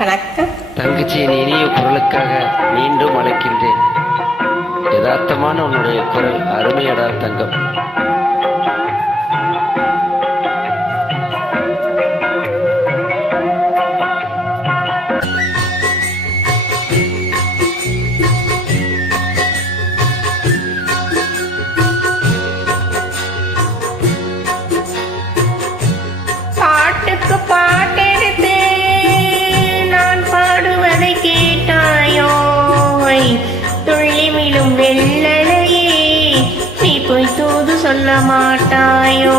வணக்கம். தங்கச்சியின் இனிய குரலுக்காக மீண்டும் அழைக்கின்றேன். யதார்த்தமான உன்னுடைய குரல் அருமையடா தங்கம். பாட்டுக்கு பாட்டெடுத்து நான் பாடுவதை கேட்டாயோ? துள்ளி விழும் வெள்ளலையே, நீ போய் தூது சொல்ல மாட்டாயோ?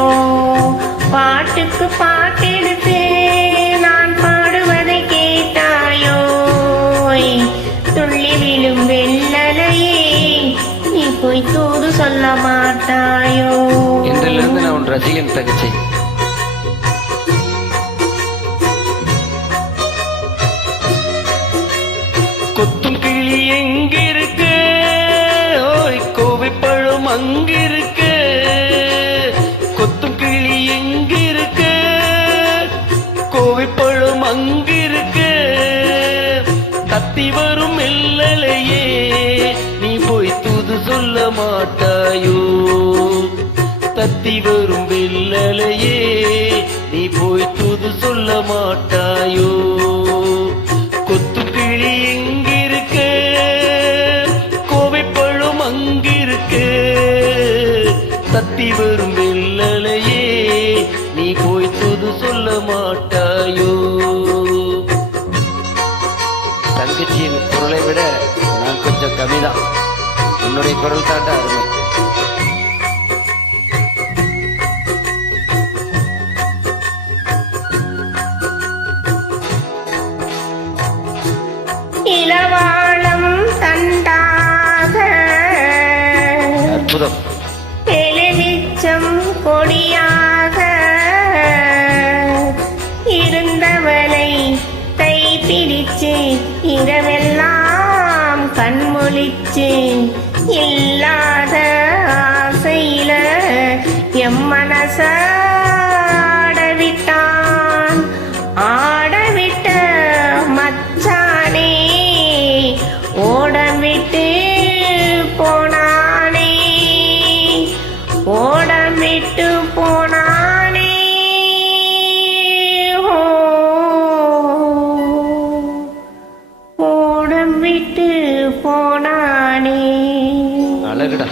பாட்டுக்கு பாட்டெடுத்து நான் பாடுவதை கேட்டாயோ? துள்ளி விழும் வெள்ளலையே, நீ போய் தூது சொல்ல மாட்டாயோ? இன்றிலிருந்து நான் உன் ரசிகன் தங்கச்சி. கொத்தும் கிளி எங்கிருக்கு, ஓய் கோவைப்பழம் அங்கிருக்கு. கொத்தும் கிளி எங்கிருக்கு, கோவைப்பழம் அங்கிருக்கு. தத்தி வரும் மெல்லலையே, நீ போய் தூது சொல்ல மாட்டாயோ? தத்தி வரும் வெள்ளலையே, நீ போய் தூது சொல்ல மாட்டாயோ? கொத்து கிளி எங்கிருக்கு, கோவைப்பழம் அங்கிருக்கு. தத்தி வரும் வெள்ளலையே, நீ போய் தூது சொல்ல மாட்டாயோ? தங்கச்சியின் குரலை விட நான் கொஞ்சம் கம்மிதான். உன்னுடைய குரல் தாண்டா அருமை. இளவாளம் தண்டாக அற்புதம். எலுமிச்சம் கொடியாக இருந்தவளை கை பிடிச்சு இரவெல்லாம் கண்மொழிச்சு இல்லாத ஆசையில எம் மனச ஆடவிட்டான். ஆடவிட்ட மச்சானே, ஓடமிட்டு போனானே, ஓடமிட்டு போனானே. ஓடமிட்டு போனானே. அழகுடா.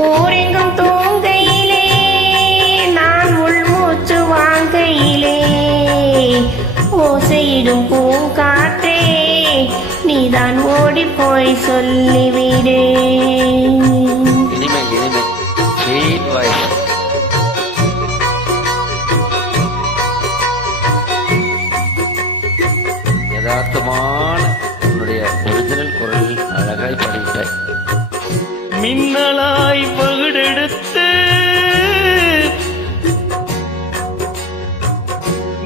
ஊரெங்கும் தூங்கையிலே, நான் உள்மூச்சு வாங்கையிலே, ஓசையிடும் பூங்காற்றே, நீதான் ஓடி போய் சொல்லிவிடு. இனிமை இனிமை, ஸ்வீட் வாய்ஸ். யதார்த்தமான உன்னுடைய ஒரிஜினல் குரலில் அழகாய் பாடிவிட்டாய். மின்னலாய் பகுடெடுத்து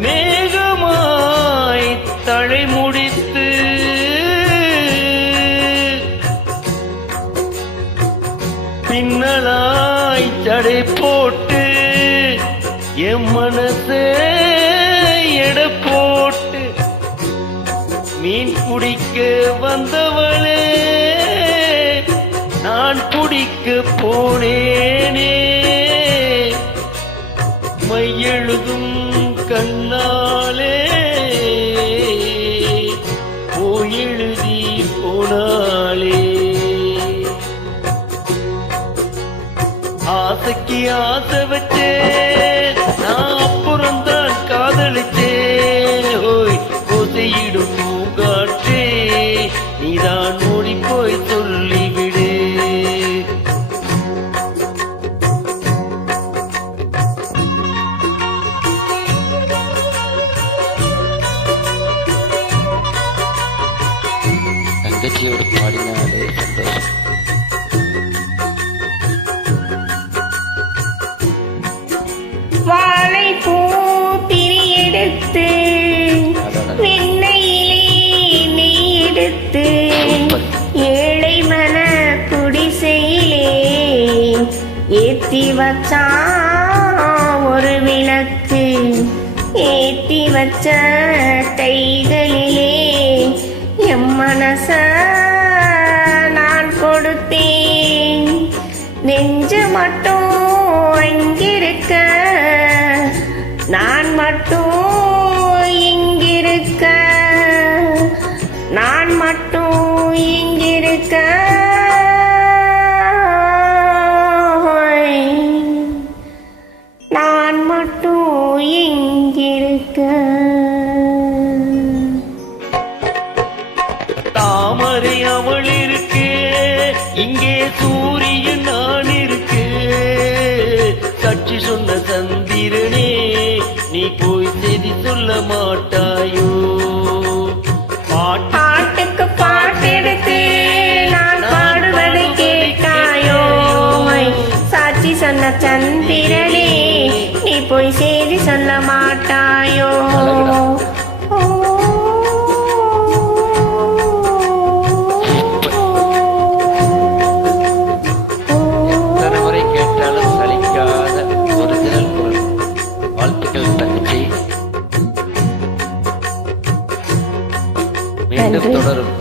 மேகமாய் தழை முடித்து பின்னலாய் தடை போட்டு என் மனசே எடை போட்டு மீன் பிடிக்க வந்தவளே, நான் பிடிக்க போனேனே. மையெழுதும் கண்ணாலே போயெழுதி போனாலே. ஆசைக்கு ஆசை வச்சே, நான் அப்புறம்தான் காதலிச்சே. ஓய் ஓசையிடும் பூங்காற்றே, நீதான் ஓடி போய் சொல்லிவிடு. தங்கச்சியோடு பாடினாலே சந்தோஷம். வாழை பூ திரி எடுத்து வெண்ணையிலே நீ எடுத்து ஏழை மன குடிசையிலே ஏத்தி வச்சான் ஒரு விளக்கு. ஏத்தி வச்ச கைகளிலே மட்டும் இங்கிருக்க, நான் மட்டும் இங்கிருக்க, நான் மட்டும் இங்கிருக்க, நான் மட்டும் இங்கிருக்க. தாமரை அவள் இருக்கு, இங்கே சூரியன் நான் இருக்கு. சாட்சி சொன்ன சந்திரனே, நீ போய் செய்தி சொல்ல மாட்டாயோ? பாட்டுக்கு பாட்டெடுத்து நான் பாடுவதை கேட்டாயோ? சாட்சி சொன்ன சந்திரனே, நீ போய் செய்தி சொல்ல மாட்டாயோ? எத்தனை முறை கேட்டாலும் சலிக்காத ஒரிஜினல் குரல். வாழ்த்துக்கள் தங்கச்சி. மீண்டும் தொடரும்.